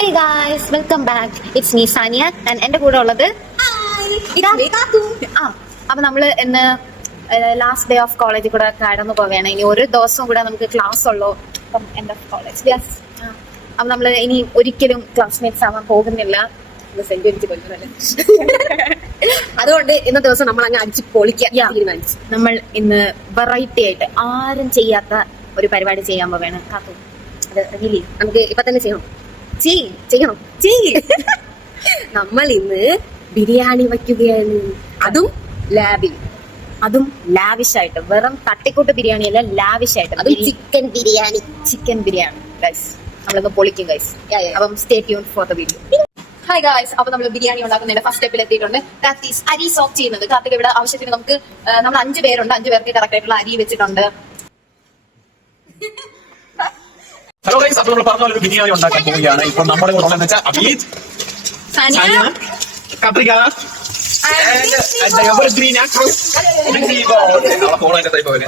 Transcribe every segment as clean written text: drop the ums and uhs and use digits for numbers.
Hey guys, welcome back. It's me Sania and എന്റെ കൂടെ ഉള്ളത് അപ്പൊ നമ്മള് ഇന്ന് ലാസ്റ്റ് ഡേ ഓഫ് കോളേജിൽ കൂടെ കടന്നു പോവുകയാണ്. ഇനി ഒരു ദിവസം കൂടെ നമുക്ക് ക്ലാസ് ഉള്ളൂ. അപ്പം എൻഡ് ഓഫ് കോളേജ്. അപ്പൊ നമ്മള് ഇനി ഒരിക്കലും ക്ലാസ്മേറ്റ്സ് ആവാൻ പോകുന്നില്ല. അതുകൊണ്ട് ഇന്ന ദിവസം നമ്മൾ അങ്ങ് അടിച്ച് പൊളിക്കാൻ തീരുമാനിച്ചു. നമ്മൾ ഇന്ന് വെറൈറ്റി ആയിട്ട് ആരും ചെയ്യാത്ത ഒരു പരിപാടി ചെയ്യാൻ പോവുകയാണ്. കാത്തു അത് റിവീൽ നമുക്ക് ഇപ്പൊ തന്നെ ചെയ്യണം. ചെയ്യണം. നമ്മൾ ഇന്ന് ബിരിയാണി വയ്ക്കുകയാണ്. അതും ലാവിഷായിട്ട്. വെറും തട്ടിക്കൂട്ട് ബിരിയാണി അല്ല, ലാവിഷായിട്ട്. അതും ചിക്കൻ ബിരിയാണി ഗൈസ് നമ്മളിന്ന് പൊളിക്കും ഗൈസ്. അപ്പം stay tune for the video. Hi guys, അപ്പൊ നമ്മൾ ബിരിയാണി ഉണ്ടാക്കുന്നതിന്റെ ഫസ്റ്റ് സ്റ്റെപ്പിൽ എത്തിയിട്ടുണ്ട്. പ്രാക്ടീസ് അരി സോക്ക് ചെയ്യുന്നത്. കാർത്തിക ഇവിടെ ആവശ്യത്തിന് നമുക്ക് നമ്മൾ 5 പേരുണ്ട്. 5 പേർക്ക് കറക്റ്റ് ആയിട്ടുള്ള അരി വെച്ചിട്ടുണ്ട്. ഹലോ ഗൈസ്, അപ്പോൾ നമ്മൾ പറഞ്ഞ ഒരു ബിരിയാണി ഉണ്ടാക്കാൻ പോവുകയാണ്. ഇപ്പോൾ നമ്മുടെ റോൾ എന്ന് വെച്ചാൽ അബീദ്, സാനിയ, കത്രിക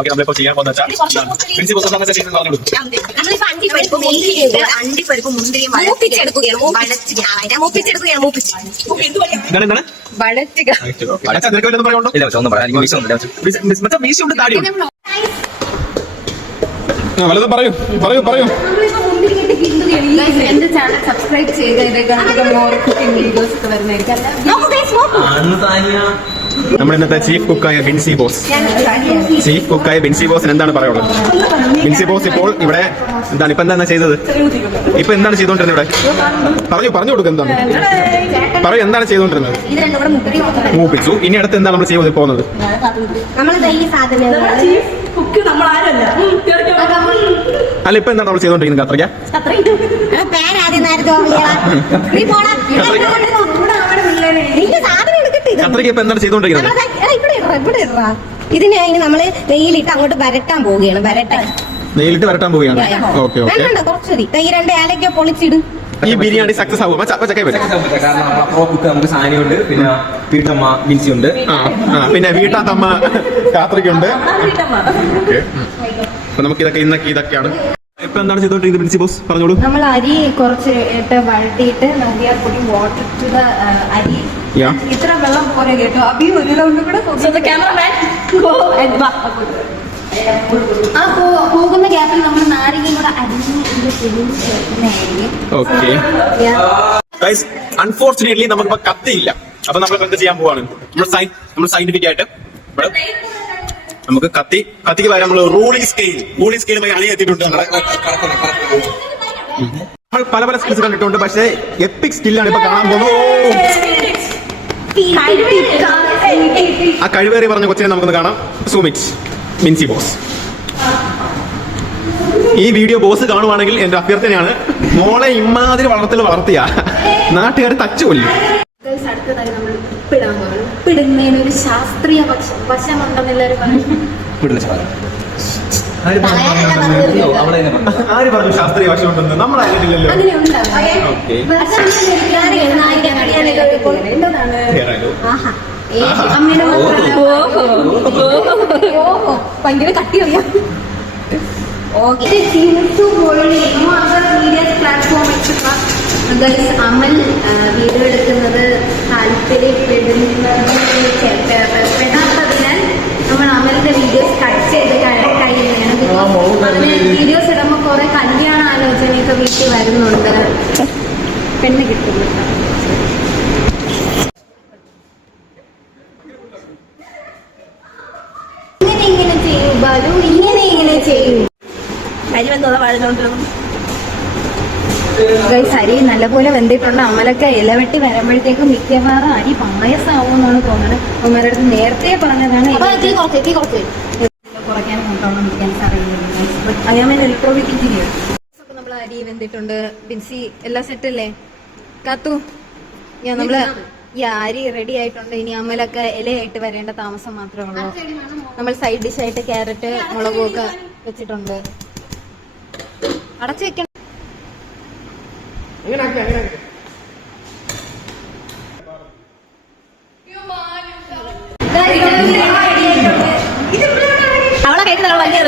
നമ്മളിപ്പോ ചെയ്യാൻ പോകുന്ന അണ്ടിപ്പരിപ്പ് മുന്തിരിയും വലതും പറയൂ. എന്റെ ചാനൽ സബ്സ്ക്രൈബ് ചെയ്ത് മോർ കുക്കിംഗ് വീഡിയോസ് ഒക്കെ വരുന്നതായിരിക്കും. നമ്മുടെ ഇന്നത്തെ ചീഫ് കുക്കായ ബിൻസി ബോസിന് എന്താണ് പറയുള്ളത്? ബിൻസി ബോസ് ഇപ്പോൾ ഇവിടെ എന്താണ് ചെയ്തത്? ഇപ്പൊ എന്താണ് ചെയ്തോണ്ടിരുന്നത് ഇവിടെ? പറഞ്ഞു കൊടുക്കുക. എന്താണ് ചെയ്തോണ്ടിരുന്നത്? മൂപ്പിച്ചു. ഇനി അടുത്ത് എന്താണ് നമ്മൾ ചെയ്യുന്നത് പോകുന്നത്? അല്ല, ഇപ്പൊ എന്താണ് നമ്മൾ ചെയ്തോണ്ടിരിക്കുന്നത്? കത്രിക ഇപ്പൊ എന്താണ് ചെയ്തോണ്ടിരിക്കുന്നത്? ഇതിനെ നമ്മള് നെയ്യിലിട്ട് അങ്ങോട്ട് വരട്ടാൻ പോവുകയാണ്. ഓക്കെ കുറച്ചതി ഈ 2 ഏലക്ക പൊളിച്ചിട്. ഈ ബിരിയാണി സക്സസ് ആവും. നമുക്ക് സാനിയുണ്ട്, പിന്നെ വീട്ടമ്മ ബിൻസിയുണ്ട്, പിന്നെ വീട്ടാത്തമ്മ കാത്രികയുണ്ട്. അപ്പൊ നമുക്ക് ഇതൊക്കെയാണ്. ഇപ്പൊ എന്താണ് ചെയ്തോണ്ടിരിക്കുന്നത് ബിൻസി ബോസ്? പറഞ്ഞോളൂ. നമ്മൾ അരി കുറച്ച് ഇട്ട് വഴട്ടിയിട്ട് വാട്ടർ ടു ദ അരി. ഇത്ര വെള്ളം പോലെ കേട്ടോ. അബി ഒരു റൗണ്ട് കൂടെ പോകുന്ന ഗ്യാപ്പിൽ നമ്മൾ നാരങ്ങയും കൂടെ അൺഫോർച്ചുനേറ്റ്ലി നമുക്കിപ്പോ കത്തിയില്ല. അപ്പൊ നമ്മൾ എന്ത് ചെയ്യാൻ പോവാണ്? നമ്മൾ സയന്റിഫിക് ആയിട്ട് നമുക്ക് കത്തിക്ക് പകരം നമ്മൾ റൂളിംഗ് സ്കെയിലുമായി അണിയെത്തിയിട്ടുണ്ട്. നമ്മൾ പല സ്കിൽസ് കണ്ടിട്ടുണ്ട്, പക്ഷേ എപ്പിക് സ്കില്ലാണ് ഇപ്പൊ കാണാൻ പോകുന്നത്. ആ കഴിവേറി പറഞ്ഞ കൊച്ചിനെ നമുക്കൊന്ന് കാണാം. സൂമിറ്റ് ബിൻസി ബോസ്. ഈ വീഡിയോ ബോസ് കാണുവാണെങ്കിൽ എന്റെ അഭ്യർത്ഥനയാണ്, മോളെ ഇമ്മാതിരി വളർത്തിയ നാട്ടുകാർ തച്ചുകൊല്ലും. അടുത്തതായി നമ്മൾ ഉപ്പിടാൻ പോകുന്നത്. ഉപ്പിടുന്നതിന് ഒരു ശാസ്ത്രീയ വശമുണ്ടെന്ന് എല്ലാവരും പറഞ്ഞു. ആര് പറഞ്ഞു ശാസ്ത്രീയ വശമുണ്ടെന്ന്? നമ്മൾ അറിയില്ലല്ലോ. ഭയങ്കര കട്ടിയറിയാം. അമൽ വീഡിയോ എടുക്കുന്നത് താല്പര്യപ്പെടാത്തതിനാൽ നമ്മൾ അമലിന്റെ വീഡിയോസ് കട്ട് ചെയ്ത് കഴിയുകയാണ്. വീഡിയോസ് ഇടുമ്പോൾ കുറെ കല്യാണ ആലോചനയൊക്കെ വീട്ടിൽ വരുന്നുണ്ട്. പെണ്ണ് കിട്ടുന്നുണ്ട്. ഇങ്ങനെ ചെയ്യൂ ബാലു, ഇങ്ങനെ ചെയ്യൂ. അരി നല്ലപോലെ വെന്തിട്ടുണ്ട്. അമലൊക്കെ ഇലവെട്ടി വരുമ്പോഴത്തേക്കും മിക്കവാറും അരി പായസമാവുമെന്നാണ് തോന്നുന്നത്. അമ്മയുടെ അടുത്ത് നേരത്തെ പറഞ്ഞതാണ് കുറയ്ക്കാനും കൊണ്ടോണം അറിയില്ല. Electronic engineer. നമ്മൾ അരി വെന്തിട്ടുണ്ട്. ബിൻസി എല്ലാം സെറ്റ് അല്ലേ കാത്തു? നമ്മള് അരി റെഡി ആയിട്ടുണ്ട്. ഇനി അമലൊക്കെ ഇലയായിട്ട് വരേണ്ട താമസം മാത്രമേ ഉള്ളൂ. നമ്മൾ സൈഡ് ഡിഷ് ആയിട്ട് ക്യാരറ്റ് മുളകും ഒക്കെ വെച്ചിട്ടുണ്ട്. അടച്ചു വെക്കണം. അവളെ കേൾക്കുന്ന വലിയ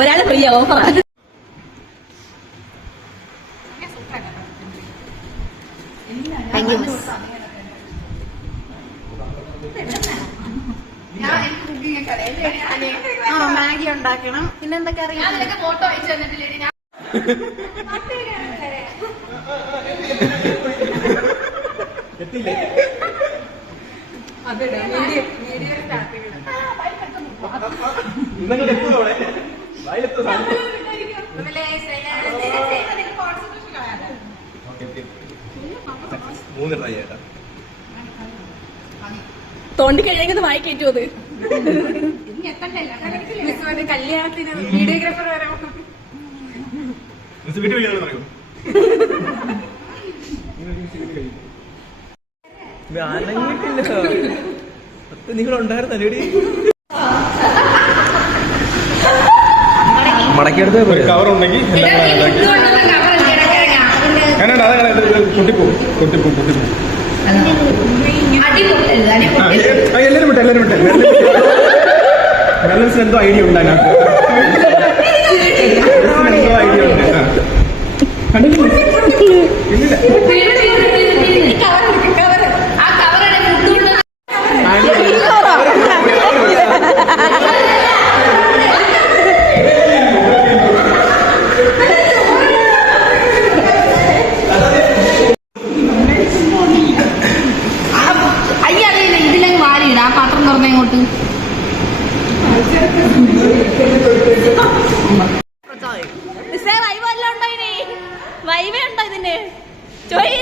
ഒരാള് ഫ്രീ ഓഫറാ. Thank you. മാഗി ഉണ്ടാക്കണം. പിന്നെ എന്തൊക്കെ അറിയാം? ഫോട്ടോ അയച്ചു തന്നിട്ടില്ലേ ഞാൻ? തോണ്ടി കഴിഞ്ഞത് വായി കയറ്റു. അത് കല്യാണത്തിന് വീഡിയോഗ്രാഫർ വരാം. നിങ്ങൾ ഉണ്ടായിരുന്നല്ലേ മടക്കിയെടുത്ത് കവർ ഉണ്ടെങ്കിൽ എല്ലാരും വിട്ടെ മെലൻസിന് എന്തോ ഐഡിയ ഉണ്ട് അതിനകത്ത്. എന്തോ ഐഡിയ ഉണ്ട്. ഇല്ലില്ല ഇതിലങ്ങ് വാരിയിട. ആ പാത്രം തുറന്ന ഇങ്ങോട്ട്. വൈവ ഉണ്ടോ ഇതിന്? ചോയ്